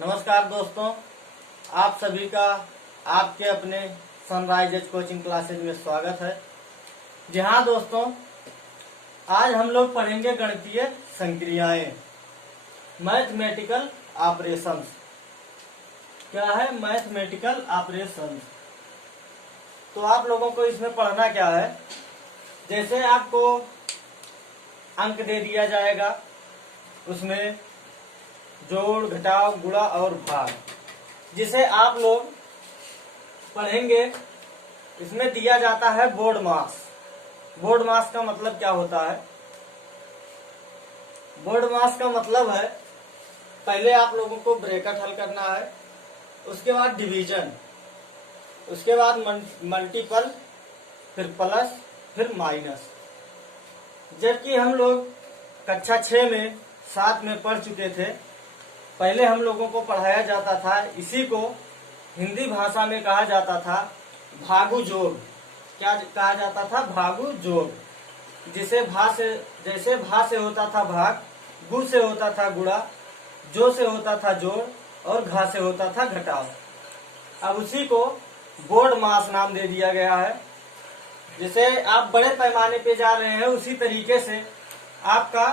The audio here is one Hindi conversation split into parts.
नमस्कार दोस्तों, आप सभी का आपके अपने सनराइज एज कोचिंग क्लासेज में स्वागत है। जी हाँ दोस्तों, आज हम लोग पढ़ेंगे गणितीय संक्रियाएं, मैथमेटिकल ऑपरेशंस। क्या है मैथमेटिकल ऑपरेशंस? तो आप लोगों को इसमें पढ़ना क्या है, जैसे आपको अंक दे दिया जाएगा, उसमें जोड़, घटाव, गुणा और भाग, जिसे आप लोग पढ़ेंगे। इसमें दिया जाता है बोर्ड मास। बोर्ड मास का मतलब क्या होता है? बोर्ड मास का मतलब है, पहले आप लोगों को ब्रैकेट हल करना है, उसके बाद डिवीजन, उसके बाद मल्टीपल, फिर प्लस, फिर माइनस। जबकि हम लोग कक्षा 6 में 7 में पढ़ चुके थे। पहले हम लोगों को पढ़ाया जाता था, इसी को हिंदी भाषा में कहा जाता था भागु जोड़। क्या कहा जाता था? भागु जोड़। जैसे भा से होता था भाग, गु से होता था गुणा, जो से होता था जोड़ और घा से होता था घटाव। अब उसी को बोर्ड मास नाम दे दिया गया है। जैसे आप बड़े पैमाने पे जा रहे हैं, उसी तरीके से आपका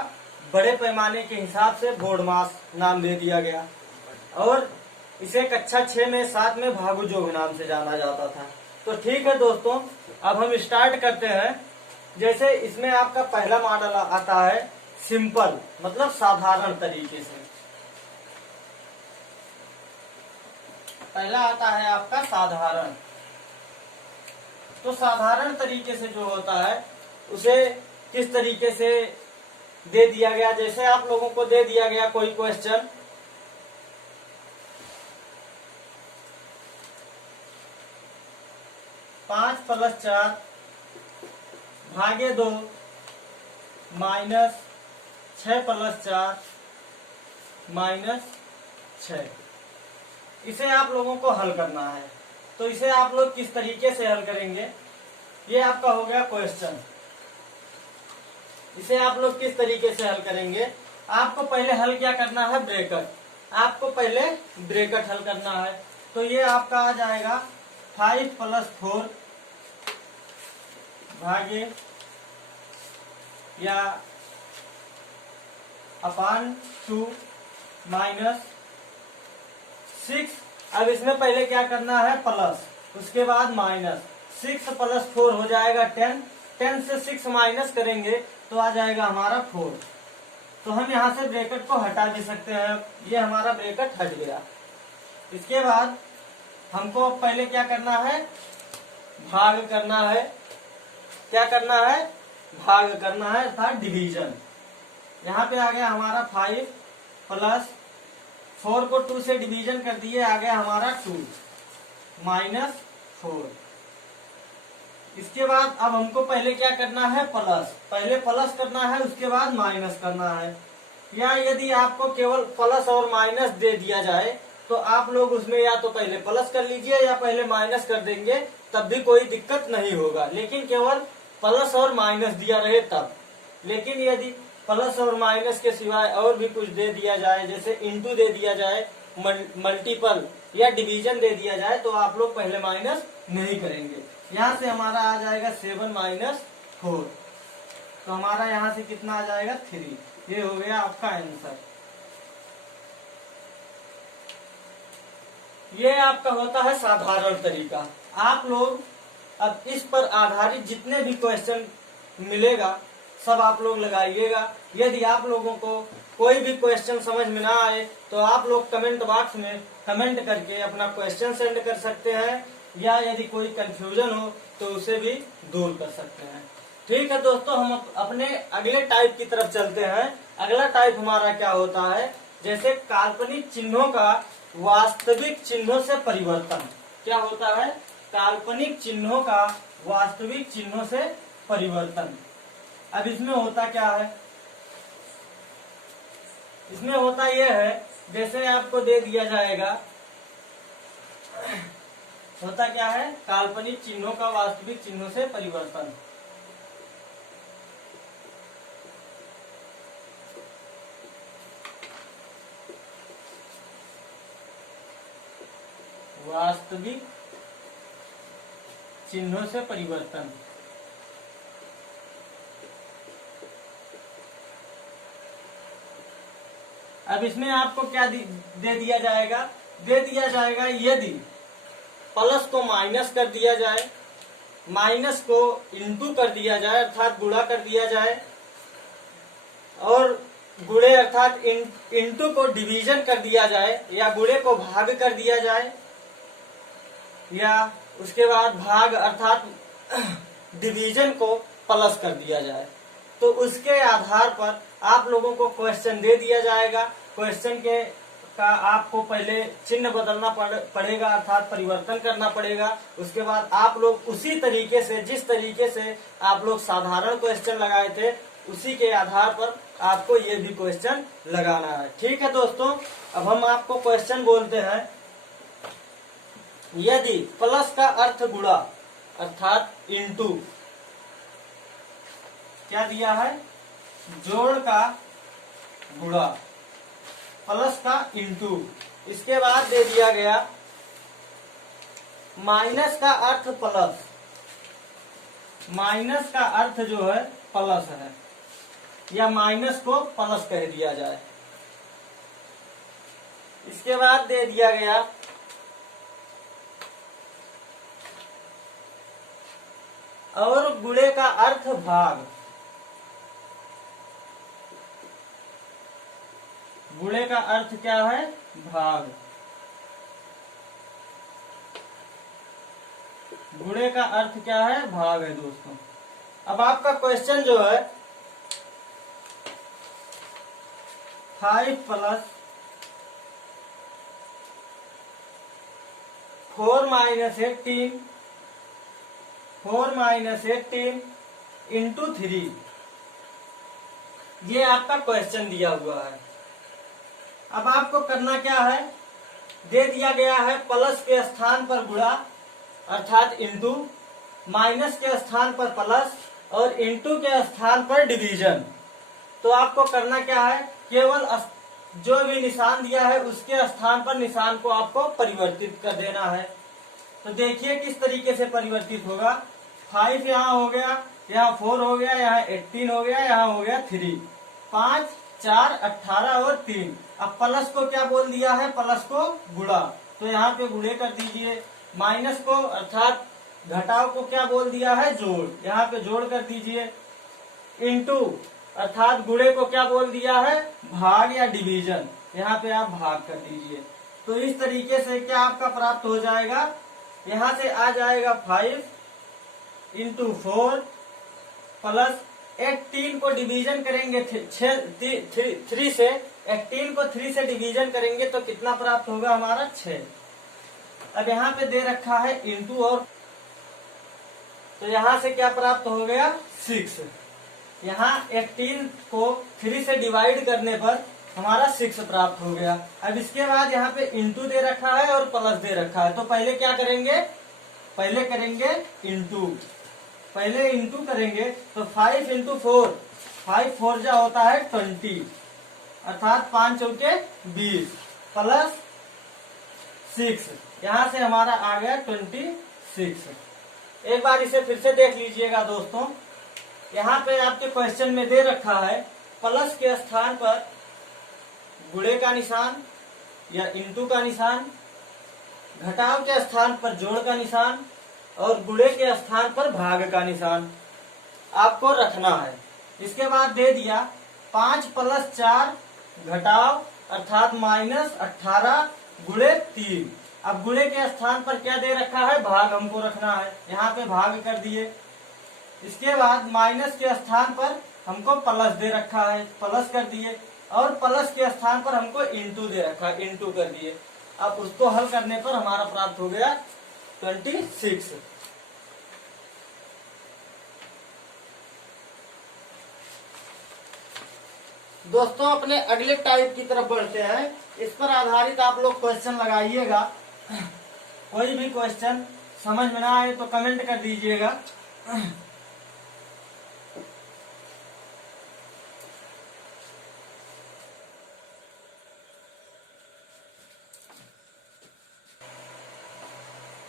बड़े पैमाने के हिसाब से बोर्ड मास नाम दे दिया गया, और इसे कक्षा 6 में 7 में भागुजोग नाम से जाना जाता था। तो ठीक है दोस्तों, अब हम स्टार्ट करते हैं। जैसे इसमें आपका पहला मॉडल आता है सिंपल, मतलब साधारण तरीके से। पहला आता है आपका साधारण। तो साधारण तरीके से जो होता है, उसे किस तरीके से दे दिया गया? जैसे आप लोगों को दे दिया गया कोई क्वेश्चन, पांच प्लस 4 भागे 2 माइनस 6 प्लस 4 माइनस 6। इसे आप लोगों को हल करना है। तो इसे आप लोग किस तरीके से हल करेंगे? ये आपका हो गया क्वेश्चन। इसे आप लोग किस तरीके से हल करेंगे? आपको पहले हल क्या करना है? ब्रैकेट। आपको पहले ब्रैकेट हल करना है। तो ये आपका आ जाएगा 5 प्लस 4 भागे या अपान 2 माइनस 6। अब इसमें पहले क्या करना है? प्लस, उसके बाद माइनस। 6 प्लस 4 हो जाएगा 10। 10 से 6 माइनस करेंगे तो आ जाएगा हमारा 4। तो हम यहाँ से ब्रैकेट को हटा भी सकते हैं। ये हमारा ब्रैकेट हट गया। इसके बाद हमको पहले क्या करना है? भाग करना है। क्या करना है? भाग करना है, अर्थात डिवीजन। यहाँ पे आ गया हमारा 5 प्लस 4 को 2 से डिवीजन कर दिए, आ गया हमारा 2 माइनस 4। इसके बाद अब हमको पहले क्या करना है? प्लस। पहले प्लस करना है, उसके बाद माइनस करना है। या यदि आपको केवल प्लस और माइनस दे दिया जाए, तो आप लोग उसमें या तो पहले प्लस कर लीजिए या पहले माइनस कर देंगे, तब भी कोई दिक्कत नहीं होगा। लेकिन केवल प्लस और माइनस दिया रहे तब। लेकिन यदि प्लस और माइनस के सिवाय और भी कुछ दे दिया जाए, जैसे इंटू दे दिया जाए, मल्टीपल या डिवीजन दे दिया जाए, तो आप लोग पहले माइनस नहीं करेंगे। यहाँ से हमारा आ जाएगा 7 माइनस 4। तो हमारा यहाँ से कितना आ जाएगा? 3। ये हो गया आपका आंसर। ये आपका होता है साधारण तरीका। आप लोग अब इस पर आधारित जितने भी क्वेश्चन मिलेगा, सब आप लोग लगाइएगा। यदि आप लोगों को कोई भी क्वेश्चन समझ में ना आए, तो आप लोग कमेंट बॉक्स में कमेंट करके अपना क्वेश्चन सेंड कर सकते हैं, या यदि कोई कंफ्यूजन हो तो उसे भी दूर कर सकते हैं। ठीक है दोस्तों, हम अपने अगले टाइप की तरफ चलते हैं। अगला टाइप हमारा क्या होता है? जैसे काल्पनिक चिन्हों का वास्तविक चिन्हों से परिवर्तन। क्या होता है? काल्पनिक चिन्हों का वास्तविक चिन्हों से परिवर्तन। अब इसमें होता क्या है? इसमें होता यह है, जैसे आपको दे दिया जाएगा, होता क्या है? काल्पनिक चिन्हों का वास्तविक चिन्हों से परिवर्तन। वास्तविक चिन्हों से परिवर्तन। अब इसमें आपको क्या दे दिया जाएगा, दे दिया जाएगा यदि प्लस को माइनस कर दिया जाए, माइनस को इंटू कर दिया जाए अर्थात गुणा कर दिया जाए, और गुणे अर्थात इंटू को डिवीजन कर दिया जाए, या गुणे को भाग कर दिया जाए, या उसके बाद भाग अर्थात डिवीजन को प्लस कर दिया जाए, तो उसके आधार पर आप लोगों को क्वेश्चन दे दिया जाएगा। क्वेश्चन के का आपको पहले चिन्ह बदलना पड़ेगा अर्थात परिवर्तन करना पड़ेगा। उसके बाद आप लोग उसी तरीके से, जिस तरीके से आप लोग साधारण क्वेश्चन लगाए थे, उसी के आधार पर आपको ये भी क्वेश्चन लगाना है। ठीक है दोस्तों, अब हम आपको क्वेश्चन बोलते हैं। यदि प्लस का अर्थ गुणा अर्थात इंटू, क्या दिया है, जोड़ का गुणा, प्लस का इंटू, इसके बाद दे दिया गया माइनस का अर्थ प्लस, माइनस का अर्थ जो है प्लस है, या माइनस को प्लस कह दिया जाए। इसके बाद दे दिया गया और गुणे का अर्थ भाग, गुणे का अर्थ क्या है, भाग, गुणे का अर्थ क्या है, भाग है दोस्तों। अब आपका क्वेश्चन जो है 5 + 4 - 18, 4 - 18 × 3, ये आपका क्वेश्चन दिया हुआ है। अब आपको करना क्या है, दे दिया गया है प्लस के स्थान पर गुणा अर्थात इंटू, माइनस के स्थान पर प्लस और इंटू के स्थान पर डिवीजन। तो आपको करना क्या है, केवल जो भी निशान दिया है उसके स्थान पर निशान को आपको परिवर्तित कर देना है। तो देखिए किस तरीके से परिवर्तित होगा। 5 यहाँ हो गया, यहाँ 4 हो गया, यहाँ 18 हो गया, यहाँ हो गया 3, 5, 4, 18 और 3। अब प्लस को क्या बोल दिया है, प्लस को गुणा, तो यहाँ पे गुणे कर दीजिए। माइनस को अर्थात घटाव को क्या बोल दिया है, जोड़, यहाँ पे जोड़ कर दीजिए। इंटू अर्थात गुणे को क्या बोल दिया है, भाग या डिवीजन, यहाँ पे आप भाग कर दीजिए। तो इस तरीके से क्या आपका प्राप्त हो जाएगा, यहाँ से आ जाएगा 5 × 4 प्लस 18 को डिवीजन करेंगे 3 से, 18 को 3 से डिवीजन करेंगे तो कितना प्राप्त होगा हमारा, 6। अब यहाँ पे दे रखा है इंटू, और तो यहाँ से क्या प्राप्त हो गया, 6। यहाँ 18 को 3 से डिवाइड करने पर हमारा 6 प्राप्त हो गया। अब इसके बाद यहाँ पे इंटू दे रखा है और प्लस दे रखा है, तो पहले क्या करेंगे, पहले करेंगे इंटू, पहले इंटू करेंगे तो 5 × 4, 5 4 जा होता है 20 अर्थात 5 चौके 20 प्लस 6, यहाँ से हमारा आ गया 26। एक बार इसे फिर से देख लीजिएगा दोस्तों। यहाँ पे आपके क्वेश्चन में दे रखा है प्लस के स्थान पर गुणे का निशान या इंटू का निशान, घटाव के स्थान पर जोड़ का निशान और गुणे के स्थान पर भाग का निशान आपको रखना है। इसके बाद दे दिया 5 + 4 घटाव अर्थात -18 गुणे 3। अब गुणे के स्थान पर क्या दे रखा है, भाग हमको रखना है, यहाँ पे भाग कर दिए। इसके बाद माइनस के स्थान पर हमको प्लस दे रखा है, प्लस कर दिए, और प्लस के स्थान पर हमको इंटू दे रखा है, इंटू कर दिए। अब उसको हल करने पर हमारा प्राप्त हो गया 26। दोस्तों अपने अगले टाइप की तरफ बढ़ते हैं। इस पर आधारित आप लोग क्वेश्चन लगाइएगा। कोई भी क्वेश्चन समझ में ना आए तो कमेंट कर दीजिएगा।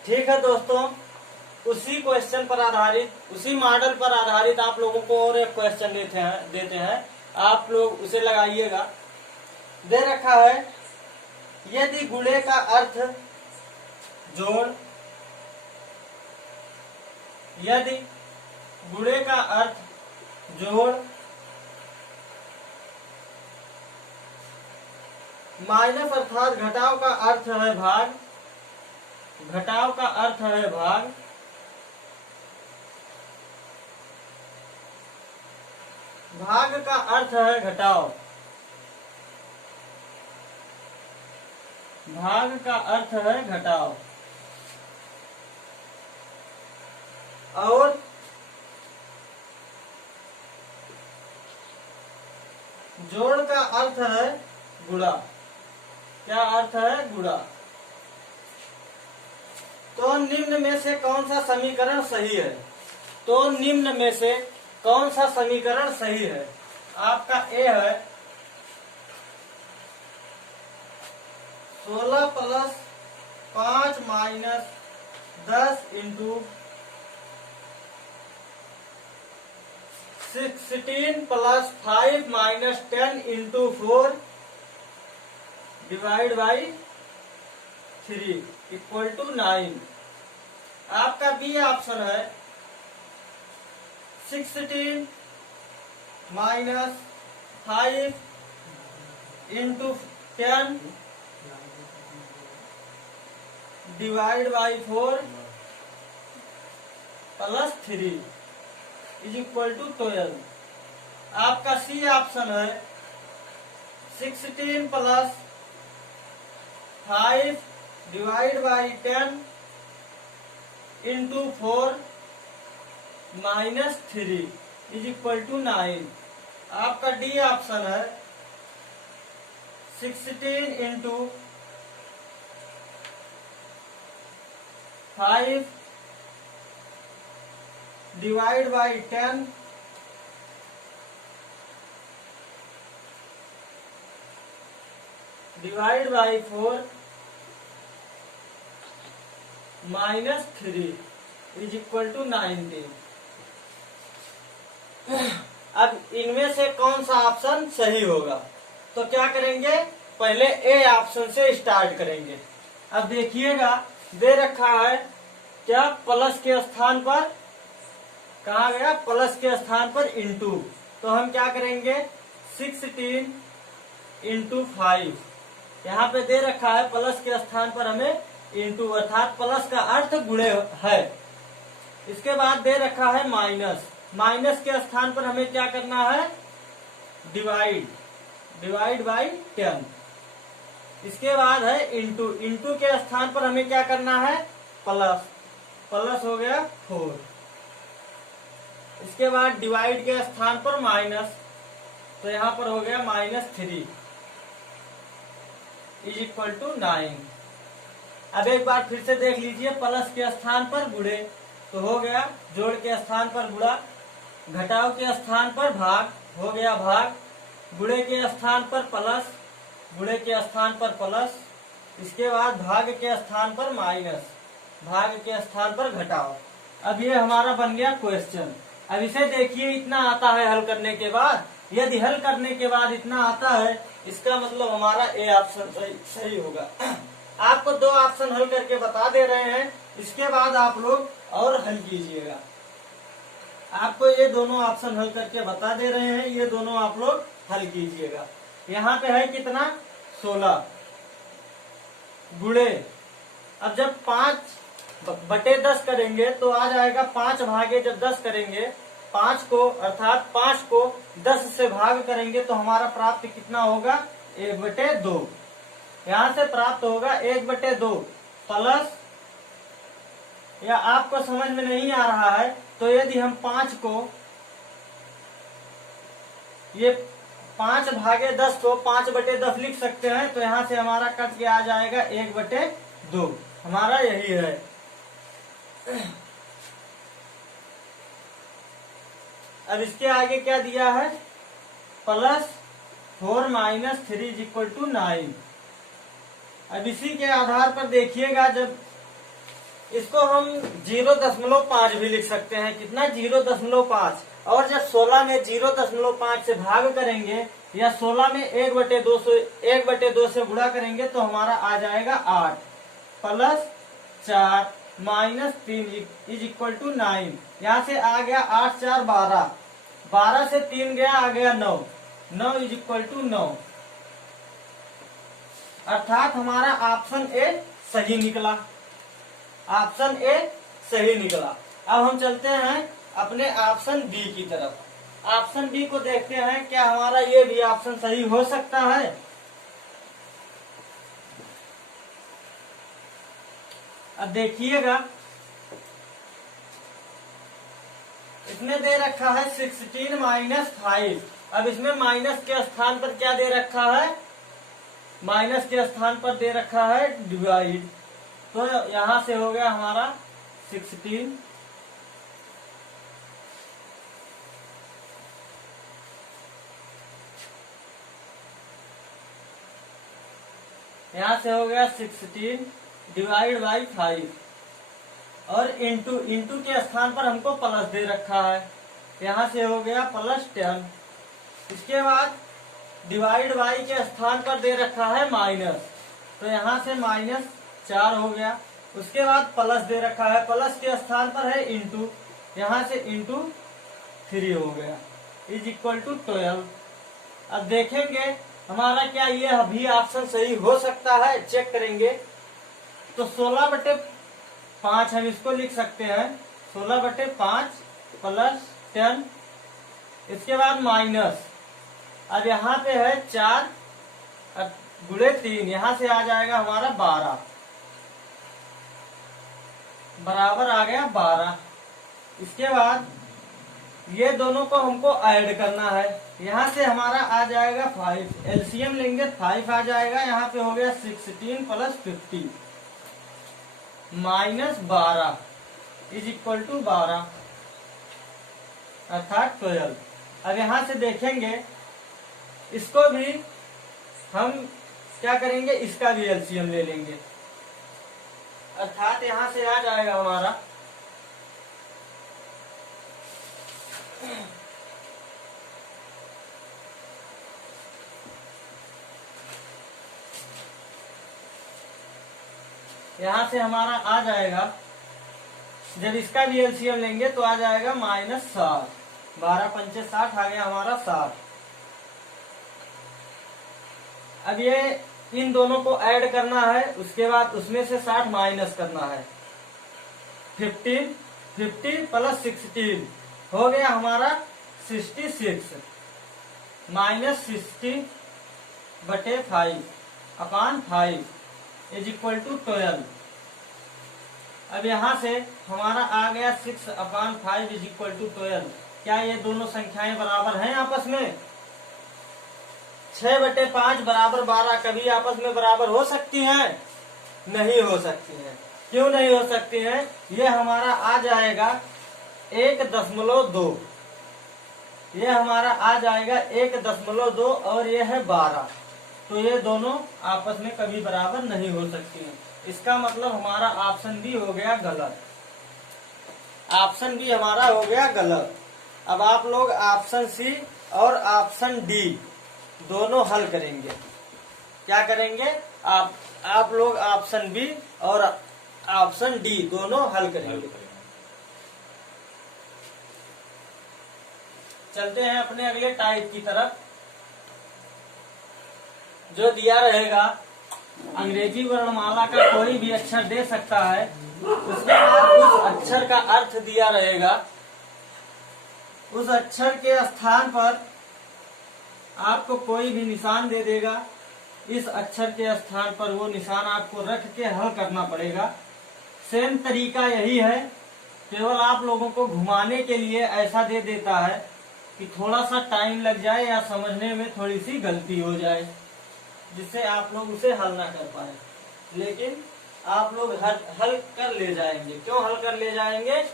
ठीक है दोस्तों, उसी क्वेश्चन पर आधारित, उसी मॉडल पर आधारित आप लोगों को और एक क्वेश्चन देते हैं, आप लोग उसे लगाइएगा। दे रखा है, यदि गुणे का अर्थ जोड़, यदि गुणे का अर्थ जोड़ माइनस अर्थात घटाव का अर्थ है भाग, घटाव का अर्थ है भाग, भाग का अर्थ है घटाव, भाग का अर्थ है घटाव, और जोड़ का अर्थ है गुणा। क्या अर्थ है? गुणा। तो निम्न में से कौन सा समीकरण सही है? तो निम्न में से कौन सा समीकरण सही है? आपका ए है 16 plus 5 minus 10 into 16 plus 5 minus 10 into 4 divide by 3 equal to 9। आपका बी ऑप्शन है 16 minus 5 into 10 divide by 4 plus 3 is equal to 12। आपका सी ऑप्शन है 16 plus 5 divide by 10 into 4 minus 3 is equal to 9। आपका डी ऑप्शन है 16 into 5 divide by 10 divide by 4 minus 3 is equal to 19। अब इनमें से कौन सा ऑप्शन सही होगा? तो क्या करेंगे, पहले ए ऑप्शन से स्टार्ट करेंगे। अब देखिएगा, दे रखा है क्या, प्लस के स्थान पर कहा गया, प्लस के स्थान पर इंटू। तो हम क्या करेंगे 16 इंटू 5, यहाँ पे दे रखा है प्लस के स्थान पर हमें इंटू, अर्थात प्लस का अर्थ गुणे है। इसके बाद दे रखा है माइनस, माइनस के स्थान पर हमें क्या करना है, डिवाइड, डिवाइड बाई 10। इसके बाद है इंटू, इंटू के स्थान पर हमें क्या करना है, प्लस, प्लस हो गया 4। इसके बाद डिवाइड के स्थान पर माइनस, तो यहाँ पर हो गया माइनस 3 इज इक्वल टू 9। अब एक बार फिर से देख लीजिए, प्लस के स्थान पर गुणे, तो हो गया जोड़ के स्थान पर गुणा, घटाव के स्थान पर भाग, हो गया भाग, गुणे के स्थान पर प्लस, गुणे के स्थान पर प्लस, इसके बाद भाग के स्थान पर माइनस, भाग के स्थान पर घटाव। अब ये हमारा बन गया क्वेश्चन। अब इसे देखिए, इतना आता है हल करने के बाद, यदि हल करने के बाद इतना आता है, इसका मतलब हमारा ए ऑप्शन सही होगा। आपको 2 ऑप्शन हल करके बता दे रहे हैं, इसके बाद आप लोग और हल कीजिएगा। आपको ये दोनों ऑप्शन हल करके बता दे रहे हैं, ये दोनों आप लोग हल कीजिएगा। यहाँ पे है कितना, 16 गुणे, अब जब 5/10 करेंगे तो आ जाएगा 5 भागे जब 10 करेंगे, 5 को अर्थात 5 को 10 से भाग करेंगे तो हमारा प्राप्त कितना होगा, 1/2। यहाँ से प्राप्त होगा 1/2 प्लस, या आपको समझ में नहीं आ रहा है तो यदि हम 5 को, ये 5 भागे 10 को 5/10 लिख सकते हैं, तो यहाँ से हमारा कट के आ जाएगा 1/2, हमारा यही है। अब इसके आगे क्या दिया है, plus 4 minus 3 is equal to 9। अब इसी के आधार पर देखिएगा, जब इसको हम 0.5 भी लिख सकते हैं। कितना? 0.5। और जब 16 में 0.5 से भाग करेंगे या 16 में 1/2 से गुणा करेंगे तो हमारा आ जाएगा 8 plus 4 minus 3 is equal to 9। यहाँ से आ गया 8 4 12, 12 से 3 गया आ गया 9, 9 इज इक्वल टू 9। अर्थात हमारा ऑप्शन ए सही निकला। ऑप्शन ए सही निकला। अब हम चलते हैं अपने ऑप्शन बी की तरफ। ऑप्शन बी को देखते हैं क्या हमारा ये भी ऑप्शन सही हो सकता है। अब देखिएगा, इसमें दे रखा है 16 माइनस 5। अब इसमें माइनस के स्थान पर क्या दे रखा है? माइनस के स्थान पर दे रखा है डिवाइड। तो यहां से हो गया हमारा 16 यहां से हो गया 16 डिवाइड बाई 5 और इंटू के स्थान पर हमको प्लस दे रखा है। यहां से हो गया प्लस 10। इसके बाद डिवाइड बाई के स्थान पर दे रखा है माइनस, तो यहां से -4 हो गया। उसके बाद प्लस दे रखा है, प्लस के स्थान पर है इंटू, यहां से इंटू 3 हो गया इज इक्वल टू 12। अब देखेंगे हमारा क्या ये अभी ऑप्शन सही हो सकता है, चेक करेंगे। तो 16/5 हम इसको लिख सकते हैं, 16/5 प्लस 10। इसके बाद माइनस, अब यहाँ पे है 4 गुणे 3, यहां से आ जाएगा हमारा 12 बराबर आ गया 12। इसके बाद ये दोनों को हमको ऐड करना है। यहाँ से हमारा आ जाएगा 5, एलसीएम लेंगे 5 आ जाएगा। यहाँ पे हो गया 16 plus 50 minus 12 is equal to 12 अर्थात 12। अब यहाँ से देखेंगे इसको भी हम क्या करेंगे, इसका भी एलसीएम ले लेंगे। अर्थात यहां से आ जाएगा हमारा यहां से हमारा आ जाएगा, जब इसका भी एलसीएम लेंगे तो आ जाएगा -7, 12 पंचे 60 आ गया हमारा 7। अब ये इन दोनों को ऐड करना है, उसके बाद उसमें से 60 माइनस करना है। 50 प्लस 16 हो गया हमारा 66 minus 60/5 upon 5 is equal to 12। अब यहां से हमारा आ गया 6/5 इज इक्वल टू 12। क्या ये दोनों संख्याएं बराबर हैं आपस में? 6/5 बराबर 12 कभी आपस में बराबर हो सकती हैं? नहीं हो सकती हैं। क्यों नहीं हो सकती हैं? ये हमारा आ जाएगा 1.2, ये हमारा आ जाएगा 1.2 और ये है 12, तो ये दोनों आपस में कभी बराबर नहीं हो सकती हैं। इसका मतलब हमारा ऑप्शन बी हो गया गलत। ऑप्शन बी हमारा हो गया गलत। अब आप लोग ऑप्शन सी और ऑप्शन डी दोनों हल करेंगे। क्या करेंगे? आप लोग ऑप्शन बी और ऑप्शन डी दोनों हल करेंगे। चलते हैं अपने अगले टाइप की तरफ। जो दिया रहेगा अंग्रेजी वर्णमाला का कोई भी अक्षर दे सकता है, उसके बाद उस अक्षर का अर्थ दिया रहेगा। उस अक्षर के स्थान पर आपको कोई भी निशान दे देगा, इस अक्षर के स्थान पर वो निशान आपको रख के हल करना पड़ेगा। सेम तरीका यही है, केवल आप लोगों को घुमाने के लिए ऐसा दे देता है कि थोड़ा सा टाइम लग जाए या समझने में थोड़ी सी गलती हो जाए, जिससे आप लोग उसे हल ना कर पाए। लेकिन आप लोग हल कर ले जाएंगे। क्यों हल कर ले जाएंगे?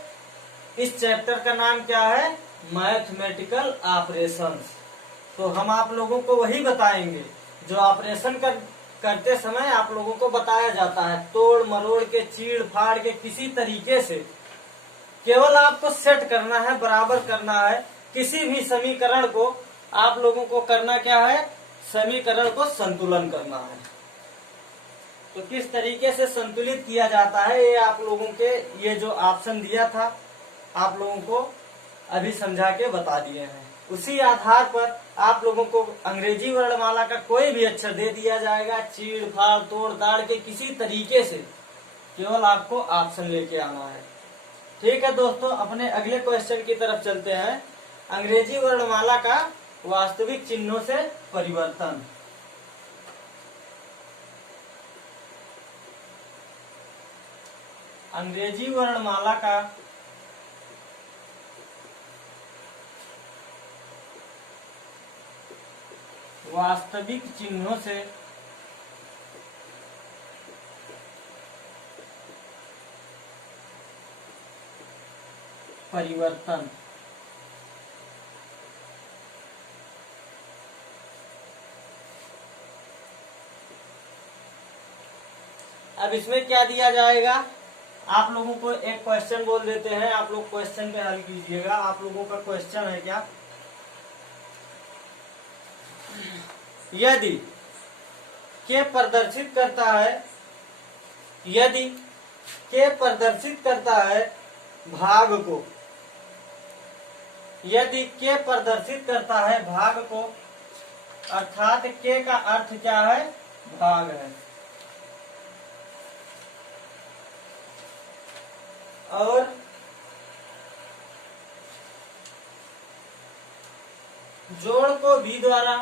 इस चैप्टर का नाम क्या है? Mathematical operations. तो हम आप लोगों को वही बताएंगे जो ऑपरेशन करते समय आप लोगों को बताया जाता है, तोड़ मरोड़ के, चीड़ फाड़ के, किसी तरीके से केवल आपको सेट करना है, बराबर करना है। किसी भी समीकरण को आप लोगों को करना क्या है, समीकरण को संतुलन करना है। तो किस तरीके से संतुलित किया जाता है, ये आप लोगों के, ये जो ऑप्शन दिया था आप लोगों को अभी समझा के बता दिए हैं। उसी आधार पर आप लोगों को अंग्रेजी वर्णमाला का कोई भी अक्षर दे दिया जाएगा, चीड़ फाड़ तोड़ ताड़ के किसी तरीके से, केवल आपको ऑप्शन लेके आना है। ठीक है दोस्तों, अपने अगले क्वेश्चन की तरफ चलते हैं। अंग्रेजी वर्णमाला का वास्तविक चिन्हों से परिवर्तन। अंग्रेजी वर्णमाला का वास्तविक चिन्हों से परिवर्तन। अब इसमें क्या दिया जाएगा, आप लोगों को एक क्वेश्चन बोल देते हैं, आप लोग क्वेश्चन पे हल कीजिएगा। आप लोगों का क्वेश्चन है क्या, यदि के प्रदर्शित करता है, यदि के प्रदर्शित करता है भाग को, यदि के प्रदर्शित करता है भाग को, अर्थात के का अर्थ क्या है, भाग है, और जोड़ को भी द्वारा,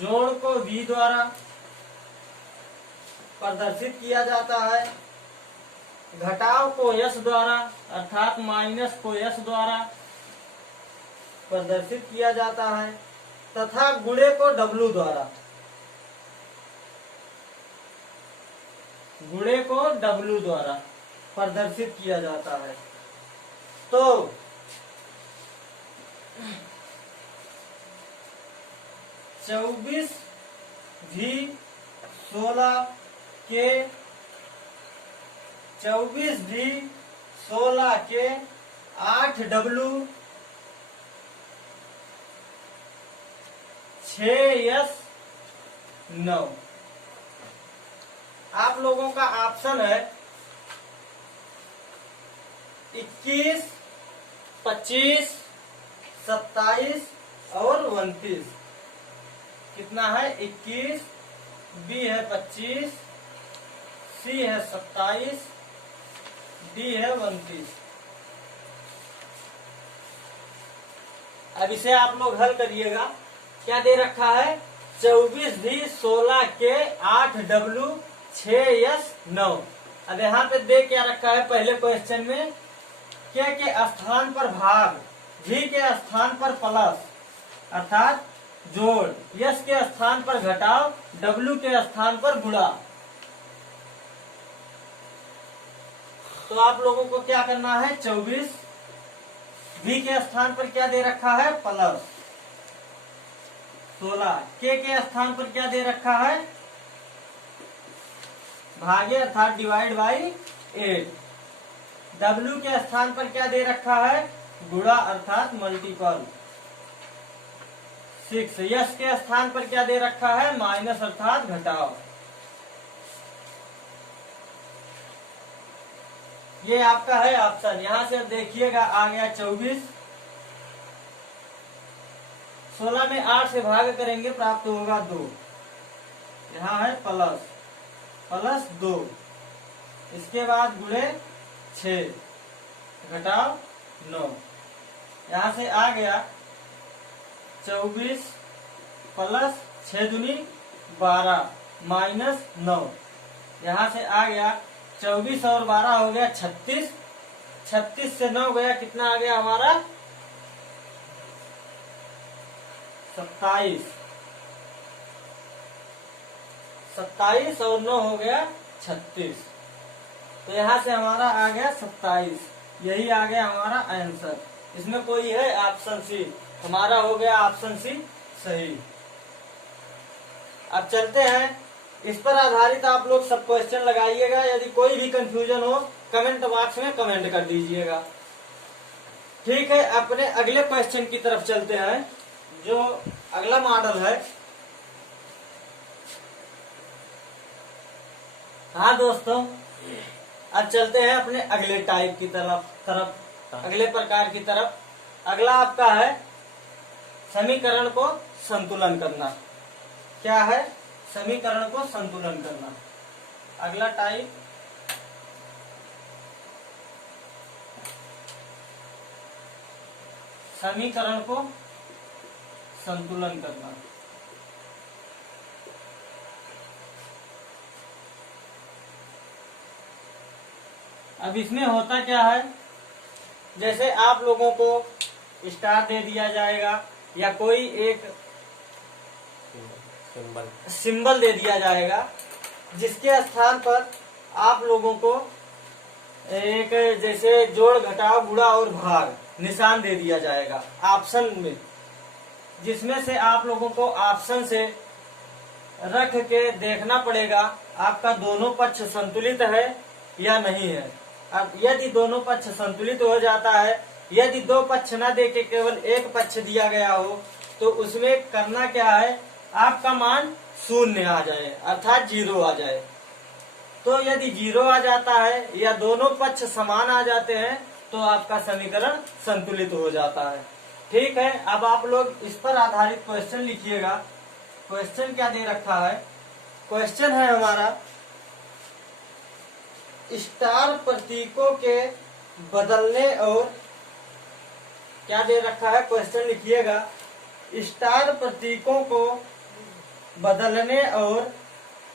जोड़ को भी द्वारा प्रदर्शित किया जाता है, घटाव को यश द्वारा अर्थात माइनस को यश द्वारा प्रदर्शित किया जाता है, तथा गुणे को डब्लू द्वारा, गुणे को डब्लू द्वारा प्रदर्शित किया जाता है। तो 24 भी 16 के, 24 भी 16 के 8 डब्लू 6 यस 9। आप लोगों का ऑप्शन है 21, 25, 27 और 29। कितना है, 21, बी है 25, सी है 27, डी है 29। अब इसे आप लोग हल करिएगा। क्या दे रखा है, 24 भी 16 के 8 डब्लू 6 यस 9। अब यहाँ पे दे क्या रखा है, पहले क्वेश्चन में के स्थान पर भाग, भी के स्थान पर प्लस अर्थात जोड़, यस के स्थान पर घटाव, डब्लू के स्थान पर गुणा। तो आप लोगों को क्या करना है, 24 भी के स्थान पर क्या दे रखा है, प्लस 16, के स्थान पर क्या दे रखा है, भागे अर्थात डिवाइड बाई 8, डब्ल्यू के स्थान पर क्या दे रखा है, गुणा अर्थात मल्टीपल 6, यस के स्थान पर क्या दे रखा है, माइनस अर्थात घटाव। ये आपका है ऑप्शन। यहां से देखिएगा आ गया 24, 16 में 8 से भाग करेंगे प्राप्त होगा 2, यहाँ है प्लस 2, इसके बाद गुणे 6 घटाव 9, यहाँ से आ गया 24 प्लस 6 दूनी 12 माइनस 9, यहाँ से आ गया 24 और 12 हो गया 36, 36 से 9 गया, कितना आ गया हमारा 27, 27 और 9 हो गया 36। तो यहाँ से हमारा आ गया 27, यही आ गया हमारा आंसर। इसमें कोई है ऑप्शन सी, हमारा हो गया ऑप्शन सी सही। अब चलते हैं, इस पर आधारित आप लोग सब क्वेश्चन लगाइएगा। यदि कोई भी कंफ्यूजन हो कमेंट बॉक्स में कमेंट कर दीजिएगा। ठीक है, अपने अगले क्वेश्चन की तरफ चलते हैं, जो अगला मॉडल है। हाँ दोस्तों, अब चलते हैं अपने अगले टाइप की तरफ अगले प्रकार की तरफ। अगला आपका है समीकरण को संतुलन करना। क्या है? समीकरण को संतुलन करना। अगला टाइप समीकरण को संतुलन करना। अब इसमें होता क्या है, जैसे आप लोगों को स्टार दे दिया जाएगा या कोई एक सिंबल दे दिया जाएगा, जिसके स्थान पर आप लोगों को एक जैसे जोड़, घटाव, गुणा और भाग निशान दे दिया जाएगा ऑप्शन में, जिसमें से आप लोगों को ऑप्शन से रख के देखना पड़ेगा आपका दोनों पक्ष संतुलित है या नहीं है। अब यदि दोनों पक्ष संतुलित हो जाता है, यदि दो पक्ष न दे के केवल एक पक्ष दिया गया हो, तो उसमें करना क्या है, आपका मान 0 आ जाए, अर्थात 0 आ जाए। तो यदि 0 आ जाता है या दोनों पक्ष समान आ जाते हैं, तो आपका समीकरण संतुलित हो जाता है। ठीक है, अब आप लोग इस पर आधारित क्वेश्चन लिखिएगा। क्वेश्चन क्या दे रखा है? क्वेश्चन है हमारा, स्टार प्रतीकों के बदलने और, क्या दे रखा है क्वेश्चन लिखिएगा, स्टार प्रतीकों को बदलने और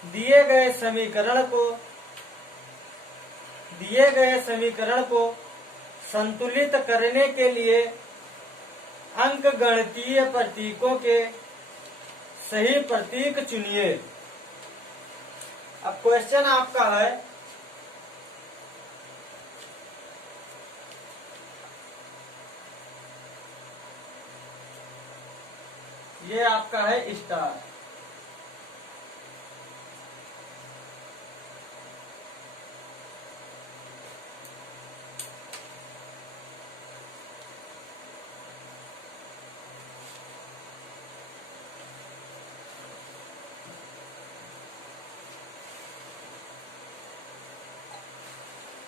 दिए गए समीकरण को संतुलित करने के लिए अंकगणितीय प्रतीकों के सही प्रतीक चुनिए। अब क्वेश्चन आपका है, ये आपका है स्टार।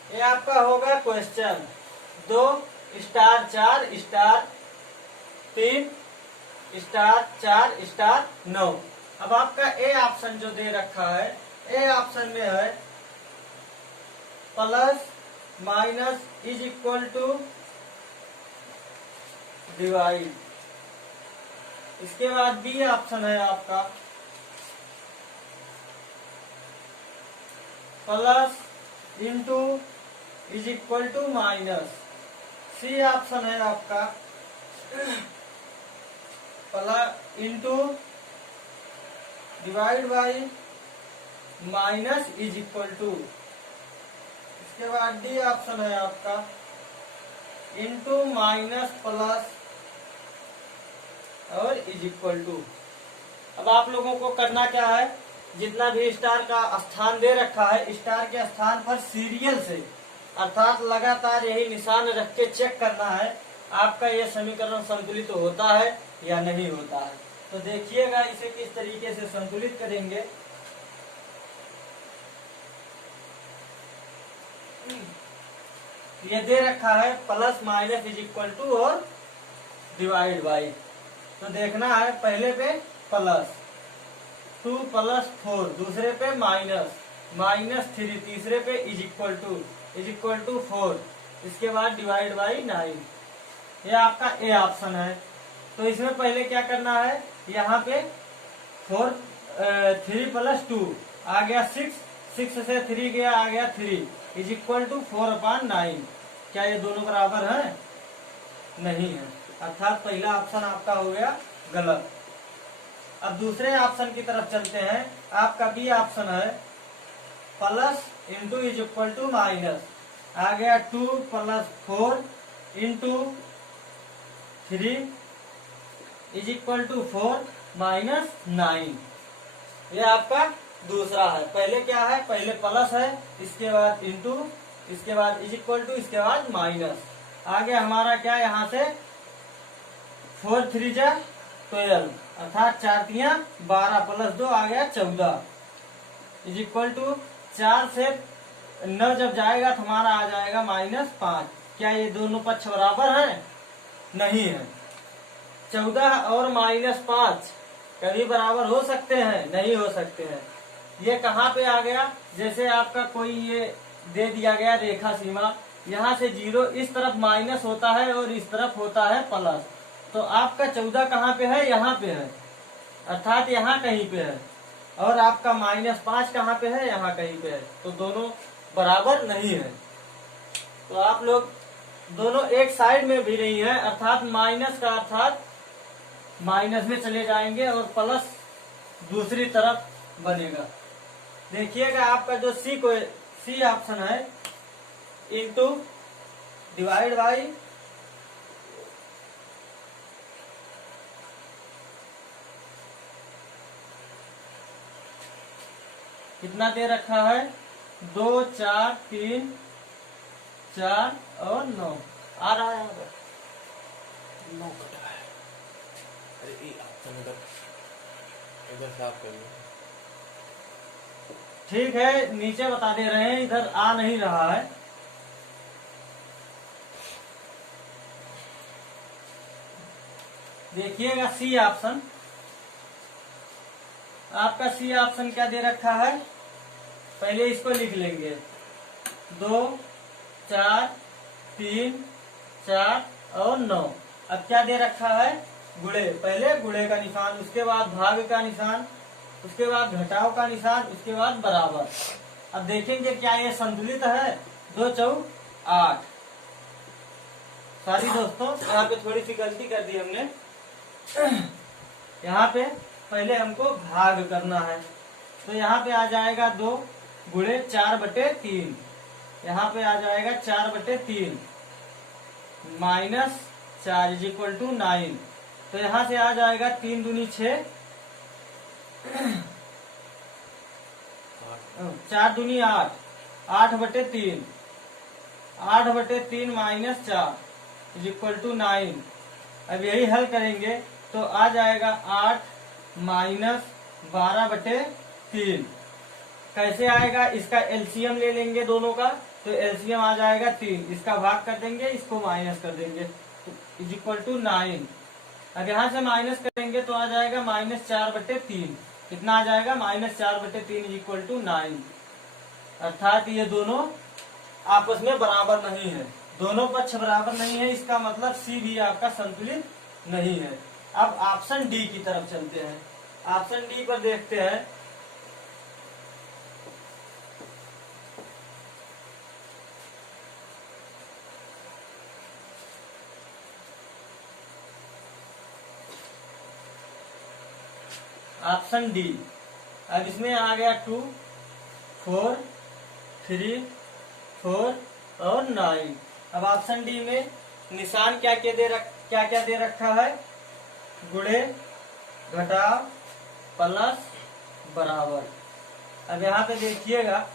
ये आपका होगा question 2 star 4 star 3 star 4 star 9। अब आपका ए ऑप्शन जो दे रखा है, ए ऑप्शन में है plus minus is equal to divide. इसके बाद बी ऑप्शन है आपका plus into is equal to minus. C option है आपका plus into divide by minus is equal to. इसके बाद डी ऑप्शन है आपका इंटू माइनस प्लस और इज इक्वल टू। अब आप लोगों को करना क्या है, जितना भी स्टार का स्थान दे रखा है, स्टार के स्थान पर सीरियल से अर्थात लगातार यही निशान रख के चेक करना है आपका ये समीकरण संतुलित होता है या नहीं होता है। तो देखिएगा इसे किस तरीके से संतुलित करेंगे। ये दे रखा है plus minus is equal to और डिवाइड बाई। तो देखना है पहले पे प्लस 2 + 4, दूसरे पे -3, तीसरे पे इज इक्वल टू 4, इसके बाद डिवाइड बाई 9। ये आपका ए ऑप्शन है। तो इसमें पहले क्या करना है, यहाँ पे 3 + 2 आ गया 6 से 3 गया आ गया 3 इज इक्वल टू 4/9। क्या ये दोनों बराबर है? नहीं है, अर्थात पहला ऑप्शन आपका हो गया गलत। अब दूसरे ऑप्शन की तरफ चलते हैं। आपका बी ऑप्शन है plus into is equal to minus, आ गया 2 + 4 into 3 is equal to 4 minus 9। ये आपका दूसरा है। पहले क्या है, पहले प्लस है, इसके बाद इंटू, इसके बाद इज इक्वल टू, इसके बाद माइनस। आगे हमारा क्या, यहाँ से 4 3 जा 12 अर्थात 4 3 12 प्लस 2 आ गया 14 इज इक्वल टू 4 से 9 जब जाएगा तो हमारा आ जाएगा -5। क्या ये दोनों पक्ष बराबर है? नहीं है। 14 और -5 कभी बराबर हो सकते हैं? नहीं हो सकते हैं। ये कहाँ पे आ गया, जैसे आपका कोई ये दे दिया गया रेखा सीमा, यहाँ से 0 इस तरफ माइनस होता है और इस तरफ होता है प्लस। तो आपका 14 कहाँ पे है? यहाँ पे है, अर्थात यहाँ कहीं पे है। और आपका -5 कहाँ पे है? यहाँ कहीं पे है। तो दोनों बराबर नहीं है। तो आप लोग दोनों एक साइड में भी नहीं है, अर्थात माइनस का अर्थात माइनस में चले जाएंगे और प्लस दूसरी तरफ बनेगा। देखिएगा आपका जो सी ऑप्शन है, इंटू डिवाइड बाई कितना दे रखा है? 2 4 3 4 और 9 आ रहा है यहाँ पर 9 कटा है। अरे ये ऑप्शन इधर साफ कर लो। ठीक है, नीचे बता दे रहे हैं, इधर आ नहीं रहा है। देखिएगा सी ऑप्शन, आपका सी ऑप्शन क्या दे रखा है? पहले इसको लिख लेंगे, 2 4 3 4 और 9। अब क्या दे रखा है? गुणे। पहले गुणे का निशान, उसके बाद भाग का निशान, उसके बाद घटाव का निशान, उसके बाद बराबर। अब देखेंगे क्या ये संतुलित है? 2 4 8। सॉरी दोस्तों, यहाँ पे थोड़ी सी गलती कर दी हमने। यहाँ पे पहले हमको भाग करना है, तो यहाँ पे आ जाएगा 2 गुणे 4/3। यहाँ पे आ जाएगा 4/3 -4 इज इक्वल टू 9। तो यहाँ से आ जाएगा 3 दूनी 6, 4 दूनी 8, 8/3, 8/3 -4 इज इक्वल टू 9। अब यही हल करेंगे तो आ जाएगा 8 -12/3। कैसे आएगा? इसका एलसीएम ले लेंगे दोनों का, तो एलसीएम आ जाएगा 3। इसका भाग कर देंगे, इसको माइनस कर देंगे, इज इक्वल टू 9। अब यहाँ से माइनस करेंगे तो आ जाएगा -4/3। कितना आ जाएगा? -4/3 इज इक्वल टू 9। अर्थात ये दोनों आपस में बराबर नहीं है, दोनों पक्ष बराबर नहीं है। इसका मतलब सी भी आपका संतुलित नहीं है। अब ऑप्शन डी की तरफ चलते हैं। ऑप्शन डी पर देखते हैं। ऑप्शन डी, अब इसमें आ गया 2 4 3 4 और 9। अब ऑप्शन डी में निशान क्या क्या दे रखा है? गुणे, घटाव, प्लस, बराबर। अब यहाँ पे देखिएगा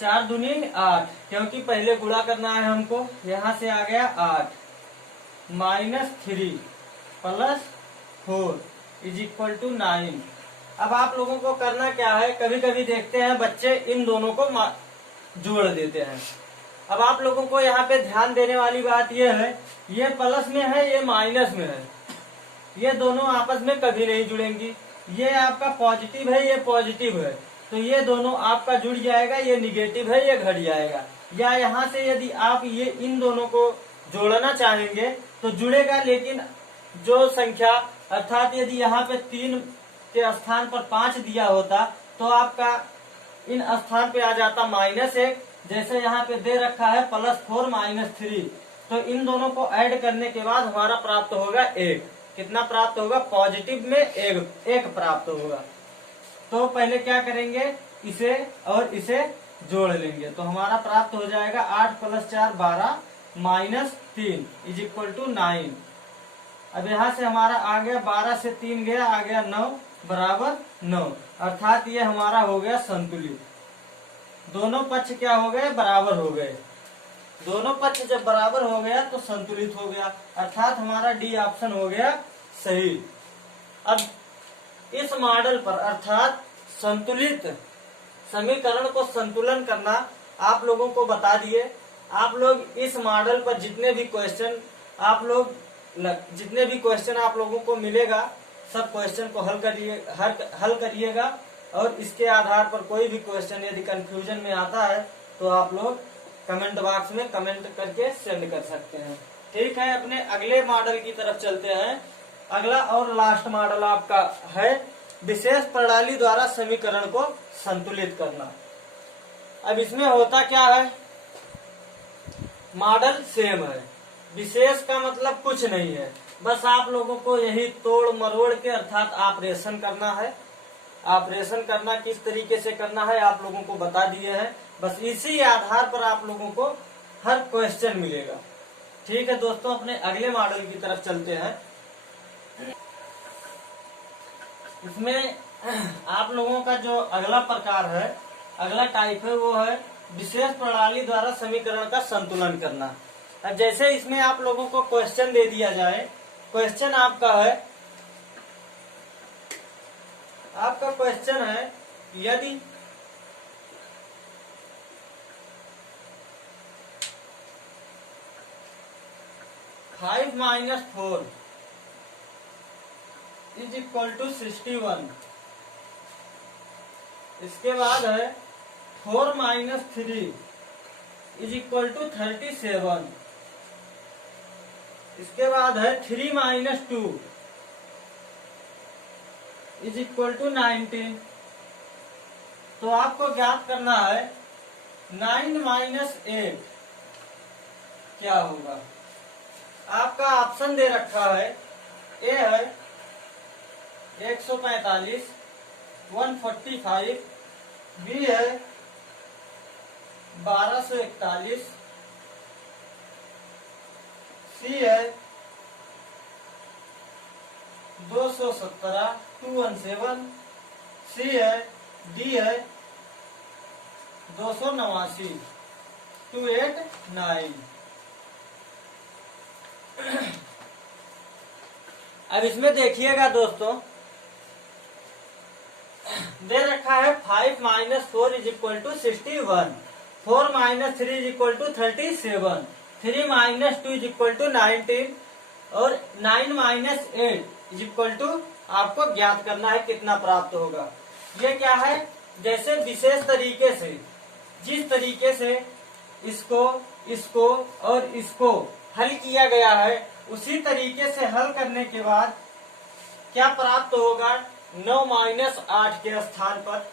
4 दूनी 8, क्योंकि पहले गुणा करना है हमको। यहाँ से आ गया 8 -3 + 4 इज इक्वल टू 9। अब आप लोगों को करना क्या है, कभी कभी देखते हैं बच्चे इन दोनों को जोड़ देते हैं। अब आप लोगों को यहाँ पे ध्यान देने वाली बात यह है, ये प्लस में है, ये माइनस में है, ये दोनों आपस में कभी नहीं जुड़ेंगी। ये आपका पॉजिटिव है, ये पॉजिटिव है, तो ये दोनों आपका जुड़ जाएगा। ये निगेटिव है, ये घट जाएगा। या यहाँ से यदि आप ये इन दोनों को जोड़ना चाहेंगे तो जुड़ेगा, लेकिन जो संख्या, अर्थात यदि यहाँ पे 3 के स्थान पर 5 दिया होता तो आपका इन स्थान पे आ जाता -1। जैसे यहाँ पे दे रखा है +4 -3, तो इन दोनों को ऐड करने के बाद हमारा प्राप्त होगा 1। कितना प्राप्त होगा? पॉजिटिव में 1 प्राप्त होगा। तो पहले क्या करेंगे, इसे और इसे जोड़ लेंगे, तो हमारा प्राप्त हो जाएगा 8 + 4 12 -3 इज इक्वल टू 9। अब यहाँ से हमारा आ गया 12 से 3 गया, आ गया 9 बराबर 9, अर्थात ये हमारा हो गया संतुलित। दोनों पक्ष क्या हो गए, बराबर हो गए। दोनों पक्ष जब बराबर हो गया तो संतुलित हो गया, अर्थात हमारा डी ऑप्शन हो गया सही। अब इस मॉडल पर अर्थात संतुलित समीकरण को संतुलन करना आप लोगों को बता दिए। आप लोग इस मॉडल पर जितने भी क्वेश्चन आप लोगों को मिलेगा, सब क्वेश्चन को हल करिएगा, और इसके आधार पर कोई भी क्वेश्चन यदि कंफ्यूजन में आता है तो आप लोग कमेंट बॉक्स में कमेंट करके सेंड कर सकते हैं। ठीक है, अपने अगले मॉडल की तरफ चलते हैं। अगला और लास्ट मॉडल आपका है विशेष प्रणाली द्वारा समीकरण को संतुलित करना। अब इसमें होता क्या है, मॉडल सेम है, विशेष का मतलब कुछ नहीं है, बस आप लोगों को यही तोड़ मरोड़ के अर्थात ऑपरेशन करना है। ऑपरेशन करना किस तरीके से करना है आप लोगों को बता दिए हैं, बस इसी आधार पर आप लोगों को हर क्वेश्चन मिलेगा। ठीक है दोस्तों, अपने अगले मॉडल की तरफ चलते हैं। इसमें आप लोगों का जो अगला प्रकार है, अगला टाइप है, वो है विशेष प्रणाली द्वारा समीकरण का संतुलन करना। अब जैसे इसमें आप लोगों को क्वेश्चन दे दिया जाए, क्वेश्चन आपका क्वेश्चन है यदि five minus 4 is equal to 61, इसके बाद है 4 माइनस 3 इज इक्वल टू 37, इसके बाद है 3 माइनस 2 इज इक्वल टू 19। तो आपको ज्ञात करना है 9 माइनस 8 क्या होगा। आपका ऑप्शन दे रखा है, ए है 145, 145, बी है 1241, सी है 217, 217, सी है, डी है 289, 289। अब इसमें देखिएगा दोस्तों, दे रखा है 5 minus 4 is equal to 61, 4 minus 3 is equal to 37, 3 minus 2 is equal to 19, और 9 माइनस 8 इज इक्वल टू आपको ज्ञात करना है कितना प्राप्त होगा। ये क्या है, जैसे विशेष तरीके से, जिस तरीके से इसको और इसको हल किया गया है, उसी तरीके से हल करने के बाद क्या प्राप्त होगा, 9 माइनस 8 के स्थान पर।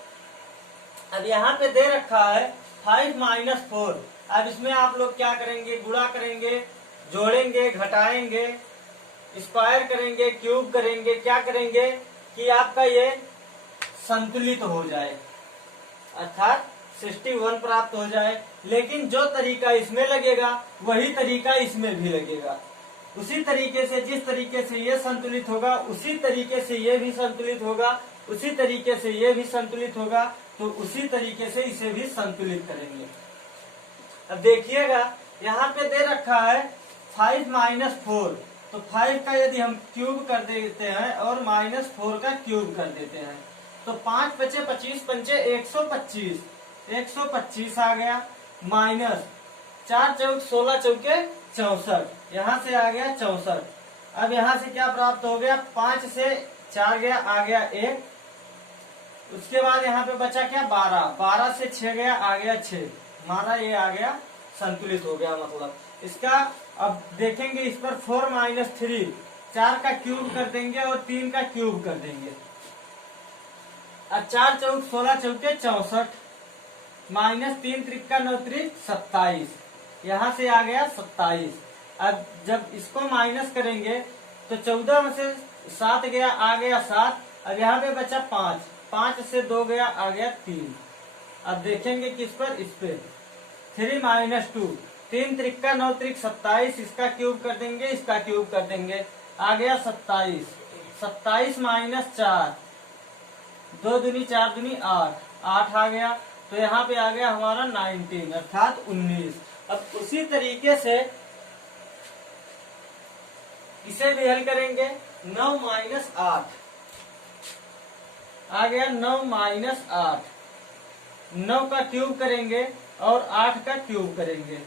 अब यहाँ पे दे रखा है 5 माइनस 4। अब इसमें आप लोग क्या करेंगे, गुणा करेंगे, जोड़ेंगे, घटाएंगे, स्क्वायर करेंगे, क्यूब करेंगे, क्या करेंगे कि आपका ये संतुलित हो जाए, अर्थात 61 प्राप्त हो जाए। लेकिन जो तरीका इसमें लगेगा वही तरीका इसमें भी लगेगा। उसी तरीके से, जिस तरीके से ये संतुलित होगा उसी तरीके से ये भी संतुलित होगा, उसी तरीके से ये भी संतुलित होगा, तो उसी तरीके से इसे भी संतुलित करेंगे। अब देखिएगा यहाँ पे दे रखा है 5 माइनस 4, तो 5 का यदि हम क्यूब कर देते हैं और माइनस 4 का क्यूब कर देते हैं तो 5 बचे 25 पंचे 125, 125 आ गया, माइनस 4 चौक 16 चौके 64, यहाँ से आ गया 64। अब यहाँ से क्या प्राप्त हो गया, 5 से 4 गया, आ गया 1, उसके बाद यहाँ पे बचा क्या 12, 12 से 6 गया, आ गया 6, हमारा ये आ गया संतुलित हो गया। मतलब इसका अब देखेंगे इस पर 4 माइनस 3, 4 का क्यूब कर देंगे और 3 का क्यूब कर देंगे। अब 4 चौक 16 चौके 64, माइनस 3 त्रिका 9 त्रिक 27, यहाँ से आ गया 27। अब जब इसको माइनस करेंगे तो 14 में से 7 गया, आ गया 7। अब यहाँ पे बचा 5, 5 से 2 गया, आ गया 3। अब देखेंगे किस पर, इस पे 3 माइनस 2, 3 त्रिका 9 त्रिक 27, इसका क्यूब कर देंगे, इसका क्यूब कर देंगे, आ गया 27, 27 माइनस 4, 2 दूनी 4 दूनी 8, 8 आ गया। तो यहाँ पे आ गया हमारा 19 अर्थात 19। अब उसी तरीके से इसे भी हल करेंगे। 9 माइनस 8 आ गया, 9 माइनस 8, 9 का क्यूब करेंगे और 8 का क्यूब करेंगे।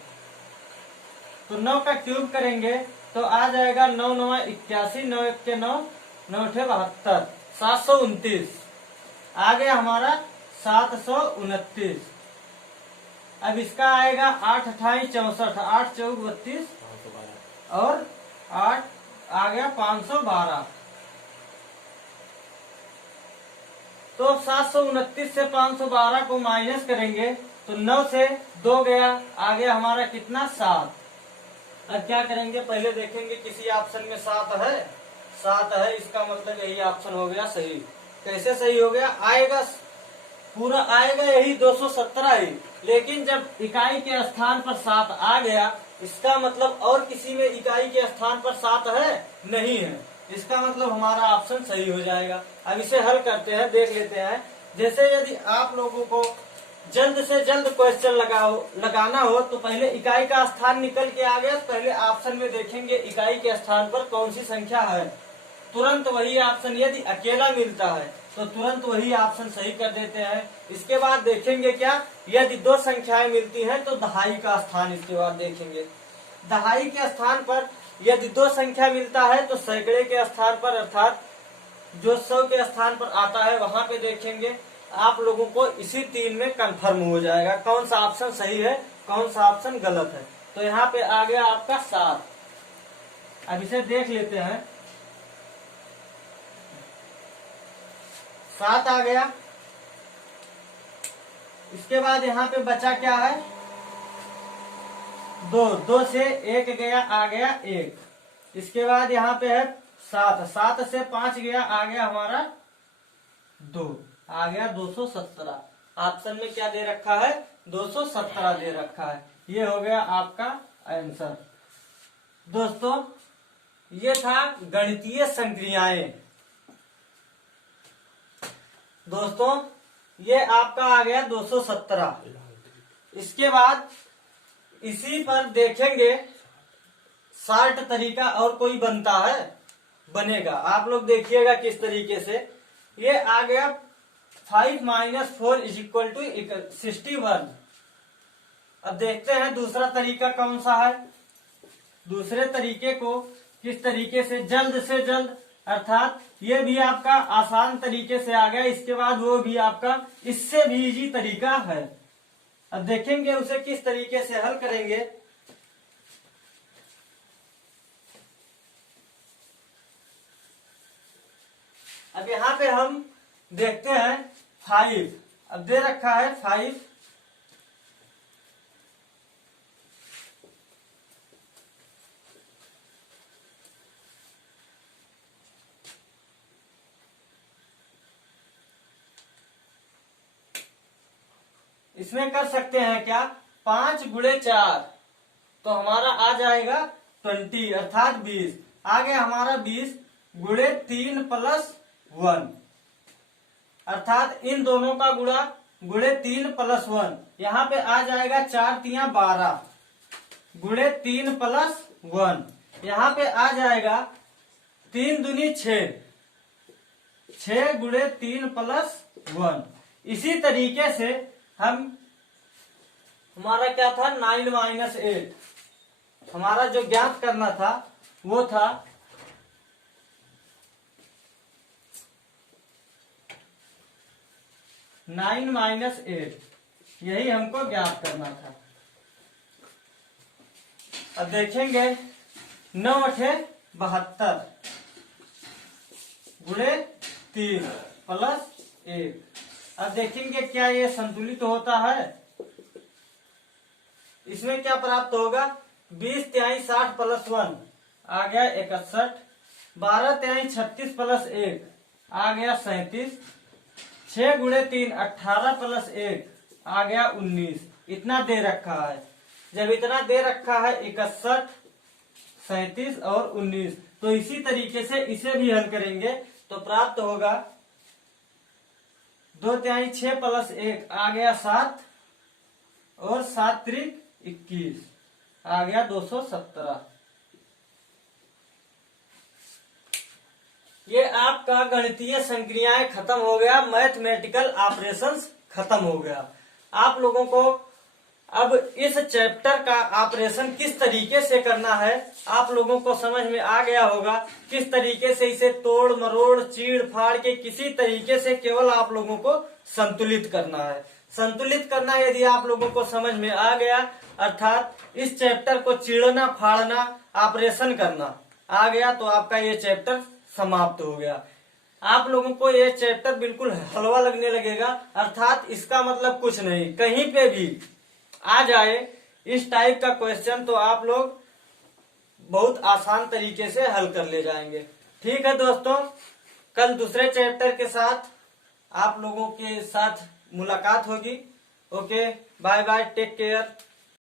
तो 9 का क्यूब करेंगे तो आ जाएगा 9 9 81, 9 1 के 9, 9 8 72, 729 आ गया हमारा 729। अब इसका आएगा 8 28 64, 8 4 32 और 8 आ गया 512। तो 729 से 512 को माइनस करेंगे तो 9 से 2 गया, आ गया हमारा कितना 7। अब क्या करेंगे, पहले देखेंगे किसी ऑप्शन में 7 है, 7 है, इसका मतलब यही ऑप्शन हो गया सही। कैसे सही हो गया, आएगा पूरा आएगा यही 217 ही, लेकिन जब इकाई के स्थान पर 7 आ गया इसका मतलब और किसी में इकाई के स्थान पर 7 है नहीं है, इसका मतलब हमारा ऑप्शन सही हो जाएगा। अब इसे हल करते हैं, देख लेते हैं। जैसे यदि आप लोगों को जल्द से जल्द क्वेश्चन लगाना हो तो पहले इकाई का स्थान निकल के आ गया, पहले ऑप्शन में देखेंगे इकाई के स्थान पर कौन सी संख्या है, तुरंत वही ऑप्शन यदि अकेला मिलता है तो तुरंत वही ऑप्शन सही कर देते हैं। इसके बाद देखेंगे क्या, यदि 2 संख्याएं मिलती हैं तो दहाई का स्थान इसके बाद देखेंगे। दहाई के स्थान पर यदि 2 संख्या मिलता है तो सैकड़े के स्थान पर अर्थात जो 100 के स्थान पर आता है वहां पे देखेंगे। आप लोगों को इसी 3 में कंफर्म हो जाएगा कौन सा ऑप्शन सही है कौन सा ऑप्शन गलत है। तो यहाँ पे आ गया आपका 7। अब इसे देख लेते हैं, 7 आ गया। इसके बाद यहाँ पे बचा क्या है, 2, 2 से 1 गया, आ गया 1। इसके बाद यहाँ पे है 7, 7 से 5 गया, आ गया हमारा 2, आ गया 217। ऑप्शन में क्या दे रखा है, 217 दे रखा है। ये हो गया आपका आंसर। दोस्तों ये था गणितीय संक्रियाएं। दोस्तों ये आपका आ गया 217। इसके बाद इसी पर देखेंगे शार्ट तरीका और कोई बनता है, बनेगा, आप लोग देखिएगा किस तरीके से। ये आ गया 5 - 4 = 61। अब देखते हैं दूसरा तरीका कौन सा है। दूसरे तरीके को किस तरीके से जल्द अर्थात ये भी आपका आसान तरीके से आ गया, इसके बाद वो भी आपका इससे भी इजी तरीका है। अब देखेंगे उसे किस तरीके से हल करेंगे। अब यहाँ पे हम देखते हैं 5, अब दे रखा है 5, इसमें कर सकते हैं क्या, 5 × 4 तो हमारा आ जाएगा 20 अर्थात 20। आ गया हमारा 20 × 3 + 1 अर्थात इन दोनों का गुणा × 3 + 1, यहाँ पे आ जाएगा 4 × 12 × 3 + 1, यहाँ पे आ जाएगा 3 दूनी 6, 6 × 3 + 1। इसी तरीके से हमारा क्या था, 9 - 8, हमारा जो ज्ञात करना था वो था 9 - 8, यही हमको ज्ञात करना था। अब देखेंगे 9 × 8 = 72 × 3 + 1। अब देखेंगे क्या ये संतुलित होता है, इसमें क्या प्राप्त होगा, 20 × 60 + 1 आ गया 61, 12 × 36 + 1 आ गया 37, 6 × 3 18 + 1 आ गया 19। इतना दे रखा है, जब इतना दे रखा है 61, 37 और 19, तो इसी तरीके से इसे भी हल करेंगे तो प्राप्त होगा 2 तिहाई 6 प्लस 1 आ गया 7 और 7 त्रिक 21 आ गया 217। ये आपका गणितीय संक्रियाएं खत्म हो गया, मैथमेटिकल ऑपरेशंस खत्म हो गया। आप लोगों को अब इस चैप्टर का ऑपरेशन किस तरीके से करना है आप लोगों को समझ में आ गया होगा। किस तरीके से इसे तोड़ मरोड़ चीड़ फाड़ के किसी तरीके से केवल आप लोगों को संतुलित करना है। संतुलित करना यदि आप लोगों को समझ में आ गया, अर्थात इस चैप्टर को चीड़ना फाड़ना ऑपरेशन करना आ गया, तो आपका ये चैप्टर समाप्त हो गया। आप लोगों को ये चैप्टर बिल्कुल हलवा लगने लगेगा, अर्थात इसका मतलब कुछ नहीं, कहीं पे भी आ जाए इस टाइप का क्वेश्चन तो आप लोग बहुत आसान तरीके से हल कर ले जाएंगे। ठीक है दोस्तों, कल दूसरे चैप्टर के साथ आप लोगों के साथ मुलाकात होगी। Okay, bye bye, take care.